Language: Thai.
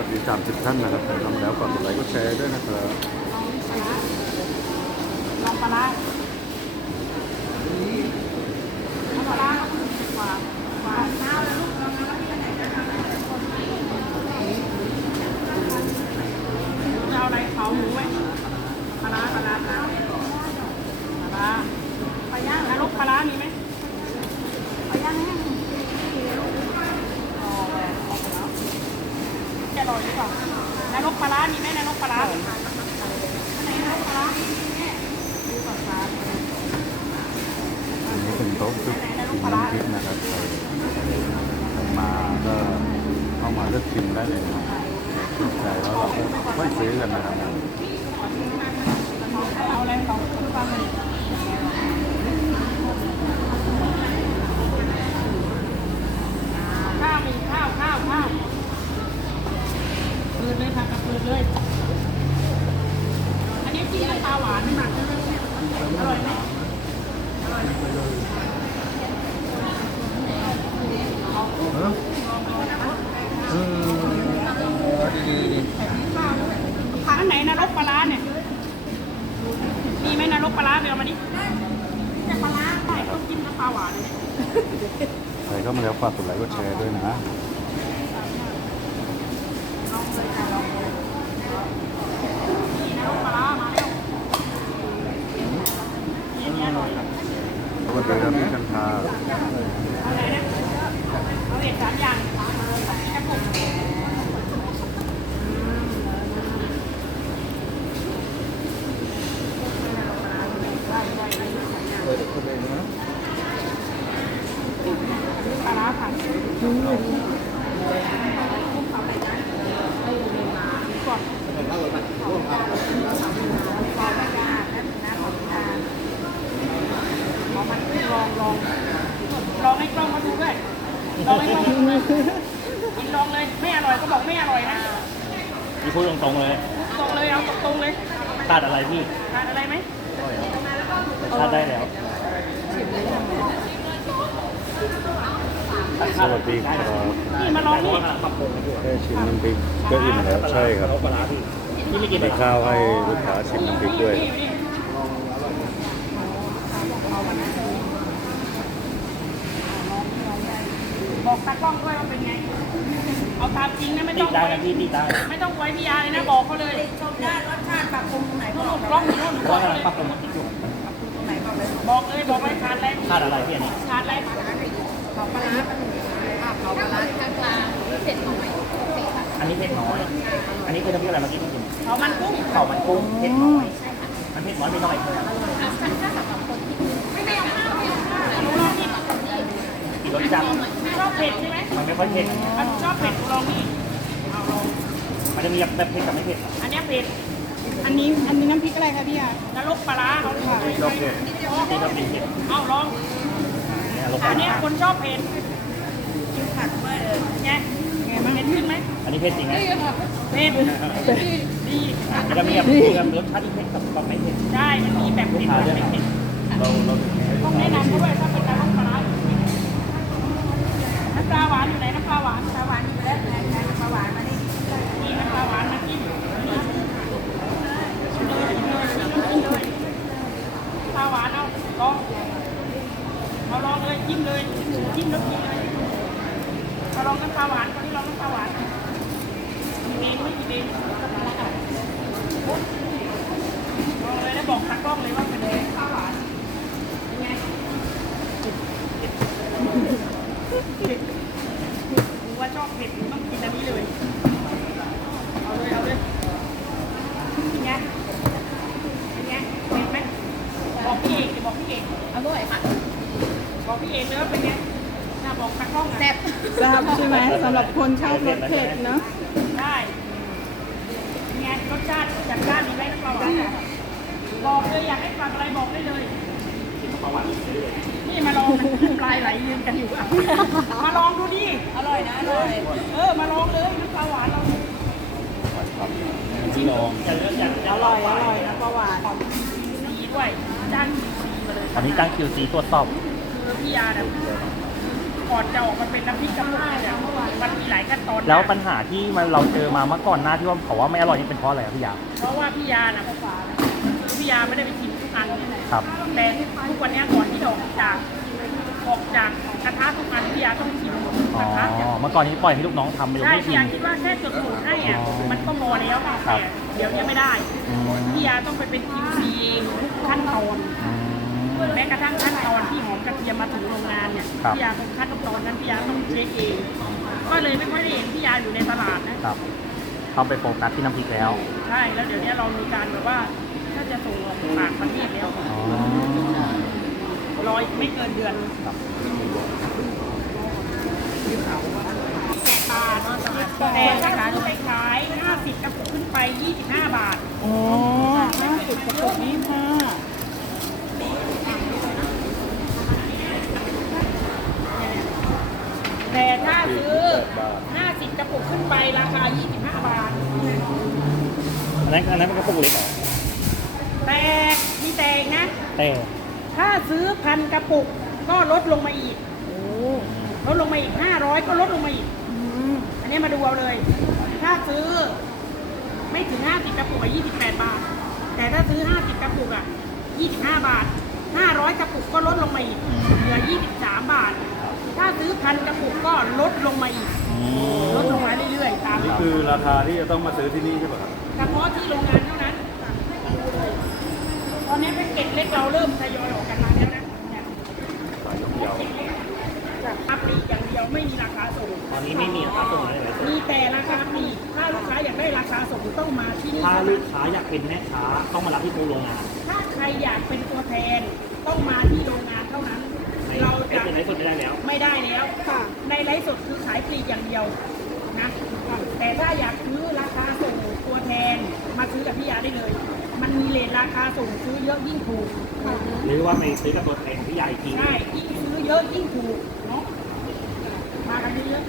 วัสดี30ท่านนะครับใครทำแล้วฝากกดไลค์ก็แชร์ด้วยนะครับลองปลาร้าปลาปลาร้าดีกว่าหวาน้าแล้วลูกลองน้ำที่ไหนจะทำอะไรคนจะเอาอะไรเผาหมูไหมปลาร้าปลาร้าปลาร้าปลาร้าปลาย่างนะลูกปลาร้ามีไหมปลาย่างแห้งอ๋อแบบออกแล้วจะ อร่อยหรือเปล่านรกปลาร้ามีไหมนรกปลาร้าอันไหนนรกปลาร้าดูก่อนครับอันนี้เป็นโต๊ะซุปน้ำพริกนะครับใครมาก็เข้ามาเลือกชิมได้เลยนะครับถูกใจแล้วเราก็ค่ซื้อกันนะครับ เอาอะไรสองคนฟังเลยข้าวมีข้าวข้าวข้าวเปิดเลยค่ะกระเปิดเลย อันนี้พี่น้ำปลาหวานไม่หมักใช่ไหมอร่อยไหม ผักอันไหนนรกปลาร้าเนี่ย มีไหมนรกปลาร้าไปเอามาดิแต่ปลาร้าใช่ต้องกินน้ำปลาหวานเลย ใครเข้ามาแล้วฝากกดไลค์กดแชร์ด้วยนะวนี่อันนี้อร่อยสวัสดีครับพี่กันทาเอาไหนนะเอาเด็กสามอย่างแค่ผมปลาร้าผัดก่อน ลองมันลองลองลองให้กล้องมาดูด้วยลองให้กล้องมาดูด้วยกินลองเลย ไม่อร่อยก็บอกไม่อร่อยนะพี่พูดตรงๆเลย ตรงเลยเอาตรงๆเลยขาดอะไรพี่ทานอะไรไหมขาดได้แล้ว สวัสดีครับนี่มาลองนี่ปรับปรุงอยู่แค่ชิมน้ำพริกก็อิ่มแล้วใช่ครับปลาร้าพี่พี่ไม่กินมีข้าวให้ลูกค้าชิมน้ำพริกด้วยนี่นี่บอกตากล้องด้วยว่าเป็นไง เอาตามจริงนะไม่ติต้ดองได้ไว้นะพี่ติดได้นะไม่ต้องไว้พี่ยาเลยนะบอกเขาเลยชมได้รสชาติปรับปรุงตรงไหนนู่บอกนกล้องอยู่นู่นเพราะว่ากำลังปรับปรุงมันติดอยู่ตรงไหนบอกเลยบอกเลยบอกเลยขาดอะไรขาดอะไรพี่อันนี้ขาดอะไรของปลาร้า ปลาหนึ่งอะของปลาร้าข้างกลางเสร็จของไหนเสร็จค่ะอันนี้เผ็ดน้อย อันนี้คือน้ำพริกอะไรเมื่อกี้พี่กินเขามันกุ้งเข่ามันกุ้งเผ็ดน้อยมันเผ็ดน้อยไปหน่อยลองนี่รสจัดชอบเผ็ดใช่ไหมมันไม่ค่อยเผ็ดมันชอบเผ็ดลองนี่เอาลองมันจะมีแบบเผ็ดกับไม่เผ็ดอันเนี้ยเผ็ดอันนี้อันนี้น้ำพริกอะไรคะพี่ยานรกปลาร้าเอาดีกว่าชอบเผ็ดนี่ก็ติดเผ็ดเอาลองเนี่ยลงไปอันเนี้ยคนชอบเผ็ด กินผักด้วยเลย ไงไงมันเผ็ดขึ้นไหม อันนี้ เผ็ดจริงนะเผ็ดดีมันจะมีแบบมีแบบรสชาติที่เผ็ดกับกับไม่เผ็ดได้มันมีแบบเผ็ดแบบไม่เผ็ดเราเราต้องแนะนำเขาด้วยถ้าเป็นการรกปลารน้ำปลาหวานอยู่ไหนน้ำปลาหวานน้ำปลาหวานอยู่แล้วนแทนปลาหวานมานี่นี่น้ำปลาหวานมาจิ้มปลาหวานเอาลองเอาลองเลยจิ้มเลยจิ้มแล้วกินเลยเอาลองน้ำปลาหวานคนที่ลองน้ำปลาหวานกินเองไม่กินเองลองเลยแล้ลองนไงปลาหวาน แซ่บทราบใช่ไหมสำหรับคนชอบรสเผ็ดเนาะ ได้เป็นไงรสชาติจัดจ้านดีไหมน้ำปลาหวานอะบอกเลยอยากให้ฟังอะไรบอกได้เลยนี่มาลองนะน้ำลายไหลยืนกันอยู่อะมาลองดูดิอร่อยนะอร่อยเออมาลองเลยน้ำปลาหวานเราที่ลองจะเลือกอย่างอร่อยอร่อยนะประหวานดีด้วยจ้างดีมาเลยอันนี้ตั้ง QC ตรวจสอบคือพี่ยาเนี่ย ก่อนจะออกมาเป็นน้ำพริกกระปุกเนี่ยมันมีหลายขั้นตอนมากแล้วปัญหาที่มันเราเจอมาเมื่อก่อนหน้าที่ว่าเขาว่าไม่อร่อยนี่เป็นเพราะอะไรครับพี่ยาเพราะว่าพี่ยานะพี่ยาไม่ได้ไปชิมทุกอันครับแต่ทุกวันนี้ก่อนที่จะออกจากออกจากกระทะทุกอันพี่ยาต้องชิมอ๋กอระทะเนี่ยเมื่อก่อนนี้ปล่อยให้ลูกน้องทำไปเลยใช่ไม่พี่ชิยามคิดว่าแค่จดสูตรให้อะอ๋อมันก็พอแล้วครัแต่บเดี๋ยวนี้ไม่ได้อืมพี่ยาต้องไปเป็นทีมซีเองทุกขั้นตอนอืม แม้กระทั่งขั้นตอนที่หอมกระเทียมมาถึงโรงงานเนี่ยครับ พี่ยาเป็นขั้นตอนนั้นพี่ยาต้องเช็คเอง ก็เลยไม่ค่อยได้เห็นพี่ยาอยู่ในตลาดนะ ครับต้องไปโฟกัสที่น้ำพริกแล้วใช่ แล้วเดี๋ยวนี้เรามีการแบบว่า ถ้าจะส่งออกต่างประเทศแล้วอ๋อรออีกไม่เกินเดือนครับแปดบาทแต่ถ้าซื้อไปขาย 50กระปุกขึ้นไป 25 บาท โอ้ห้าสิบกระปุกนี้ค่ะ แต่ถ้าซื้อ 50กระปุกขึ้นไปราคา 25 บาท อั นนั้นอันนั้นเป็นกระปุกเล็กเหรอแต่มีแต่อีกนะ แต่ถ้าซื้อพันกระปุกก็ลดลงมาอีกโอ้ลดลงมาอีก500ก็ลดลงมาอีกอืมอันนี้มาดูเอาเลย ถ้าซื้อ ไม่ถึง50กระปุกอะ28บาท แต่ถ้าซื้อ50กระปุกอะ25บาท500กระปุกก็ลดลงมาอีก เหลือ23บาท ถ้าซื้อพันกระปุกก็ลดลงมาอีกอืมลดลงมา คือราคาที่จะต้องมาซื้อที่นี่ใช่ไหมครับเฉพาะที่โรงงานเท่านั้นตอนนี้เป็นเกล็ดเล็กเราเริ่มทยอยออกกันมาแล้วนะเนี่ยสายยาวจากอัพลีกอย่างเดียวไม่มีราคาส่งตอนนี้ไม่มีราคาส่งเลยเหรอมีแต่ราคาปลีกถ้าลูกค้าอยากได้ราคาส่งต้องมาที่นี่ถ้าเท่าลูนั้นกค้าอยากเป็นแม่ค้าต้องมารับที่โรงงาน ถ้าใครอยากเป็นตัวแทนต้องมาที่โรงงานเท่านั้นในเราไอ้จะเป็นไลฟ์สดไม่ได้แล้ว ไม่ได้แล้วค่ะในไลฟ์สดคือขายปลีกอย่างเดียวนะ แต่ถ้าอยากซื้อราคาส่งตัวแทนมาซื้อกับพี่ยาได้เลย มันมีเลทราคาส่งซื้อเยอะยิ่งถูกหรือว่าไปซื้อกับตัวแทนพี่ยาอีกทีใช่ยิ่งซื้อเยอะยิ่งถูกเนาะมากันเยอะ